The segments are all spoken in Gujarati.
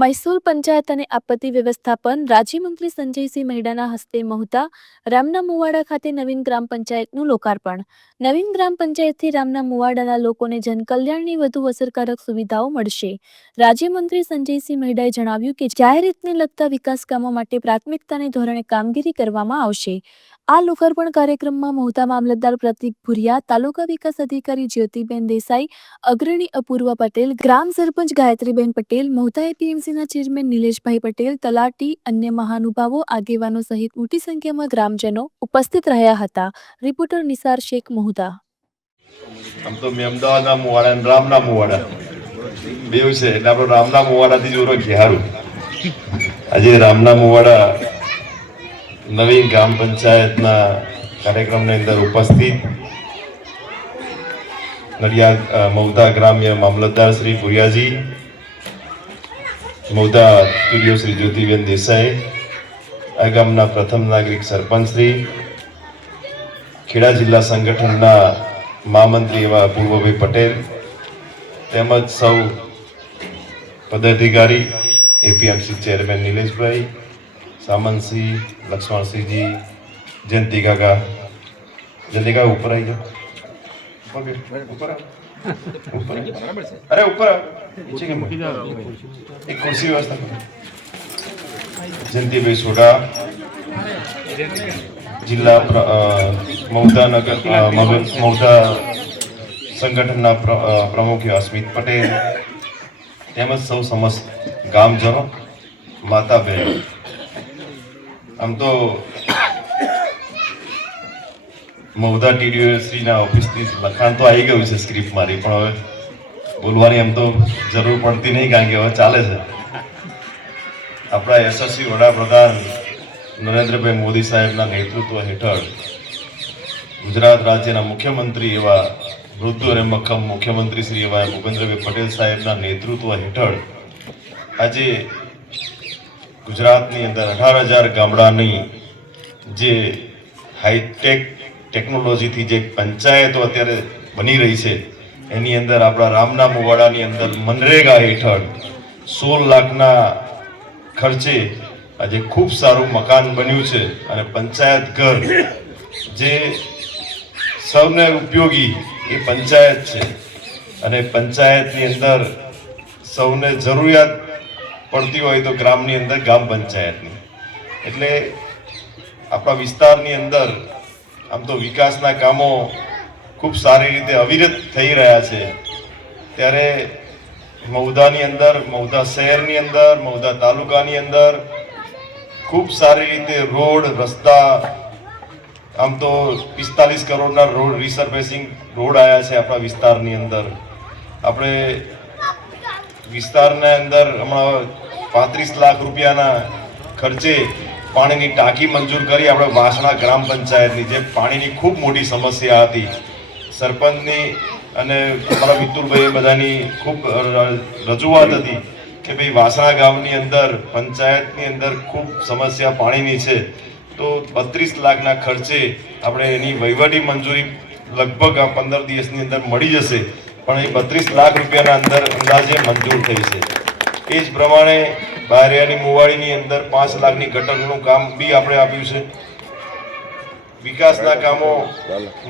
મૈસૂર પંચાયત અને આપત્તિ વ્યવસ્થાપન રાજ્યમંત્રી સંજયસિંહ મહેડાના હસ્તે મહુતા રામના મુવાડા ખાતે નવીન ગ્રામ પંચાયતનું લોકાર્પણ. નવીન ગ્રામ પંચાયતથી રામના મુવાડાના લોકોને જનકલ્યાણની વધુ અસરકારક સુવિધાઓ મળશે. રાજ્યમંત્રી સંજયસિંહ મહેડાએ જણાવ્યું કે જાહેર હિતને લગતા વિકાસ કામો માટે પ્રાથમિકતાને ધોરણે કામગીરી કરવામાં આવશે. આ લોકાર્પણ કાર્યક્રમમાં મહુતા મામલતદાર પ્રતિક ભુરિયા, તાલુકા વિકાસ અધિકારી જ્યોતિબેન દેસાઈ, અગ્રણી અપૂર્વા પટેલ, ગ્રામ સરપંચ ગાયત્રીબેન પટેલ, મહુતા એપીએમસીના ચેરમેન નિલેશભાઈ પટેલ, તલાટી, અન્ય મહાનુભાવો, આગેવાનો સહિત મોટી સંખ્યામાં ગ્રામજનો ઉપસ્થિત રહ્યા હતા. રિપોર્ટર નિસાર શેખ, મહુતા. આમ તો મેં અમદાવાદના મુવાડા અને રામના મુવાડા બેવ છે, એટલે આપણે રામના મુવાડાથી જ ઓળખીએ સારું. આજે રામના મુવાડા નવીન ગ્રામ પંચાયતના કાર્યક્રમની અંદર ઉપસ્થિત નડિયાદ મહુતા ગ્રામ્ય મામલતદાર શ્રી ભુરિયાજી, મહુતા સ્ટુડિયો શ્રી જ્યોતિબેન દેસાઈ, આ ગામના પ્રથમ નાગરિક સરપંચ શ્રી, ખેડા જિલ્લા સંગઠનના મહામંત્રી એવા અપૂર્વભાઈ પટેલ, તેમજ સૌ પદાધિકારી, એપીએમસી ચેરમેન નિલેશભાઈ, સામંતસિંહ, લક્ષ્મણસિંહજી, જયંતિ કાકા ઉપર આવી જાઓ. અરે ઉપર એક ખુરશી વ્યવસ્થા કરો. જયંતિભાઈ સોઢા, જિલ્લા મહુતા સંગઠનના પ્રમુખ અસ્મિત પટેલ, તેમજ સૌ સમસ્ત ગામજનો, માતા બહેનો. આમ તો મહુતા ટીડીઓ શ્રીના ઓફિસથી લખાણ તો આવી ગયું છે સ્ક્રિપ્ટ મારી, પણ હવે બોલવાની એમ તો જરૂર પડતી નહીં, કારણ કે હવે ચાલે છે. આપણા યશસ્વી વડાપ્રધાન નરેન્દ્રભાઈ મોદી સાહેબના નેતૃત્વ હેઠળ ગુજરાત રાજ્યના મુખ્યમંત્રી એવા મૃદુ અને મક્કમ મુખ્યમંત્રી શ્રી એવા ભૂપેન્દ્રભાઈ પટેલ સાહેબના નેતૃત્વ હેઠળ આજે ગુજરાતની અંદર 18,000 ગામડાની જે હાઈટેક ટેકનોલોજીથી જે પંચાયતો અત્યારે બની રહી છે, એની અંદર આપણા રામના મુવાડાની અંદર મનરેગા હેઠળ 16 લાખના ખર્ચે આજે ખૂબ સારું મકાન બન્યું છે. અને પંચાયત ઘર જે સૌને ઉપયોગી એ પંચાયત છે, અને પંચાયતની અંદર સૌને જરૂરિયાત પડતી હોય તો ગ્રામની અંદર ગ્રામ પંચાયતની, એટલે આપણા વિસ્તારની અંદર આમ તો વિકાસના કામો ખૂબ સારી રીતે અવિરત થઈ રહ્યા છે. ત્યારે મહુધાની અંદર, મહુધા શહેરની અંદર, મહુધા તાલુકાની અંદર ખૂબ સારી રીતે રોડ, રસ્તા, આમ તો 45 કરોડના રોડ રિસર્ફેસિંગ રોડ આવ્યા છે આપણા વિસ્તારની અંદર. આપણે વિસ્તારના અંદર હમણાં 35 લાખ રૂપિયાના ખર્ચે પાણીની ટાંકી મંજૂર કરી આપણે વાસણા ગ્રામ પંચાયતની, જે પાણીની ખૂબ મોટી સમસ્યા હતી. સરપંચની અને અમારા મિતુલભાઈ બધાની ખૂબ રજૂઆત હતી કે ભાઈ વાસણા ગામની અંદર પંચાયતની અંદર ખૂબ સમસ્યા પાણીની છે, તો 32 લાખના ખર્ચે આપણે એની વહીવટી મંજૂરી લગભગ 15 દિવસની અંદર મળી જશે, પણ એ 32 લાખ રૂપિયાના અંદર અંદાજે મંજૂર થઈ છે. એ જ પ્રમાણે બારિયાની મુવાડીની અંદર 5 લાખની ગટરનું કામ બી આપણે આપ્યું છે. વિકાસના કામો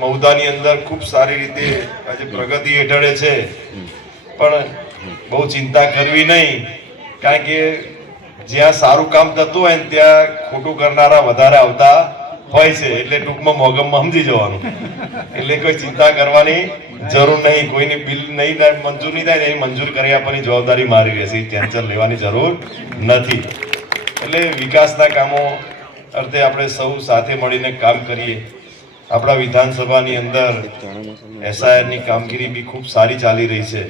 મહુધાની અંદર ખૂબ સારી રીતે આજે પ્રગતિ હેઠળ છે, પણ બહુ ચિંતા કરવી નહીં, કારણ કે જ્યાં સારું કામ થતું હોય ને ત્યાં ખોટું કરનારા વધારે આવતા હોય છે, એટલે ટૂંકમાં મોગમમાં સમજી જવાનું. એટલે કોઈ ચિંતા કરવાની જરૂર નહીં, કોઈની બિલ નહીં મંજૂર નહીં થાય, એની મંજૂર કરી આપવાની જવાબદારી મારી રહેશે, ટેન્શન લેવાની જરૂર નથી. એટલે વિકાસના કામો અર્થે આપણે સૌ સાથે મળીને કામ કરીએ. આપણા વિધાનસભાની અંદર એસઆઈઆરની કામગીરી બી ખૂબ સારી ચાલી રહી છે.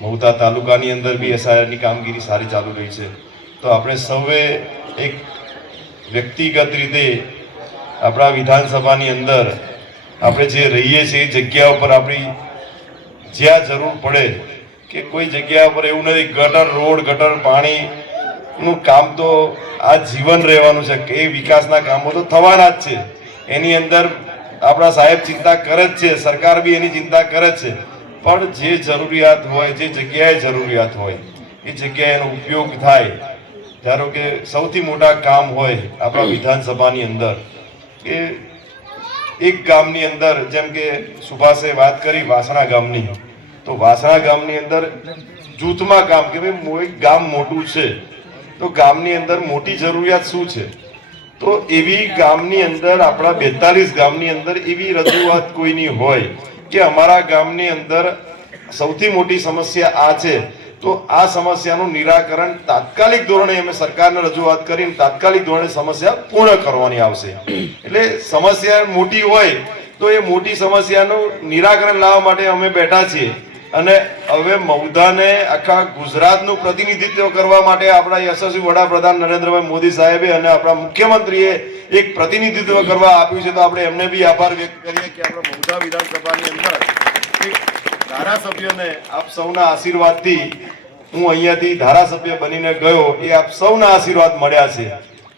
મહુતા તાલુકાની અંદર બી એસઆઈઆરની કામગીરી સારી ચાલુ રહી છે. તો આપણે સૌએ એક વ્યક્તિગત રીતે આપણા વિધાનસભાની અંદર આપણે જે રહીએ છીએ એ જગ્યા ઉપર આપણી જ્યાં જરૂર પડે, કે કોઈ જગ્યા ઉપર એવું નથી, ગટર, રોડ, ગટર, પાણીનું કામ તો આ જીવન રહેવાનું છે, કે એ વિકાસના કામો તો થવાના જ છે. એની અંદર આપણા સાહેબ ચિંતા કરે જ છે, સરકાર બી એની ચિંતા કરે જ છે, પણ જે જરૂરિયાત હોય, જે જગ્યાએ જરૂરિયાત હોય એ જગ્યાએ એનો ઉપયોગ થાય. ધારો કે સૌથી મોટા કામ હોય આપણા વિધાનસભાની અંદર કે એક ગામની અંદર, જેમ કે સુભાષે વાત કરી વાસણા ગામની, તો વાસણા ગામની અંદર જૂથમાં કામ કે ભાઈ એક ગામ મોટું છે તો ગામની અંદર મોટી જરૂરિયાત શું છે, તો એવી ગામની અંદર આપણા 42 ગામની અંદર એવી રજૂઆત કોઈની હોય કે અમારા ગામની અંદર સૌથી મોટી સમસ્યા આ છે, તો આ સમસ્યાનું નિરાકરણ તાત્કાલિક ધોરણે અમે સરકારને રજૂઆત કરીને તાત્કાલિક ધોરણે સમસ્યા પૂર્ણ કરવાની આવશે. એટલે સમસ્યા મોટી હોય તો એ મોટી સમસ્યાનું નિરાકરણ લાવવા માટે અમે બેઠા છીએ. અને હવે મહુધાને આખા ગુજરાતનું પ્રતિનિધિત્વ કરવા માટે આપણા યશસ્વી વડાપ્રધાન નરેન્દ્રભાઈ મોદી સાહેબે અને આપણા મુખ્યમંત્રીએ એક પ્રતિનિધિત્વ કરવા આપ્યું છે, તો આપણે એમને બી આભાર વ્યક્ત કરીએ કે આપણા મહુધા વિધાનસભાની અંદર એક ધારાસભ્યને આપ સૌના આશીર્વાદથી હું અહીંયાથી ધારાસભ્ય બનીને ગયો, એ આપ સૌના આશીર્વાદ મળ્યા છે.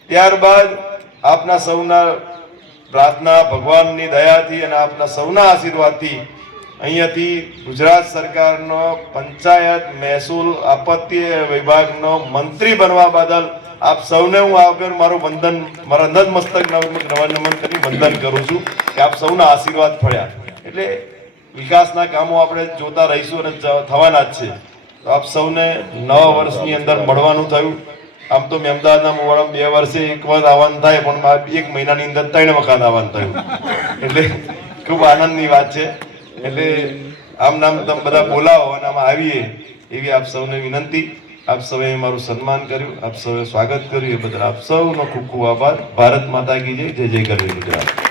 ત્યારબાદ આપના સૌના પ્રાર્થના, ભગવાનની દયાથી અને આપના સૌના આશીર્વાદથી અહીંયાથી ગુજરાત સરકારનો પંચાયત મહેસૂલ આપત્તિ વિભાગનો મંત્રી બનવા બદલ આપ સૌને હું આગળ મારું વંદન, મારા નતમસ્તક નમન કરી વંદન કરું છું કે આપ સૌના આશીર્વાદ ફળ્યા. એટલે વિકાસના કામો આપણે જોતા રહીશું અને થવાના જ છે. તો આપ સૌને નવા વર્ષની અંદર મળવાનું થયું. આમ તો મેં અમદાવાદના મોવાડામાં 2 વર્ષે એક વખત આવવાનું થાય, પણ 1 મહિનાની અંદર 3 વખત આવવાનું થયું. એટલે ખૂબ આનંદની વાત છે. એટલે આમ નામ તમે બધા બોલાવો અને આમાં આવીએ એવી આપ સૌને વિનંતી. આપ સૌએ મારું સન્માન કર્યું, આપ સૌએ સ્વાગત કર્યું, એ બદલ આપ સૌનો ખૂબ ખૂબ આભાર. ભારત માતા કી જય. જય જય ગરવી ગુજરાત.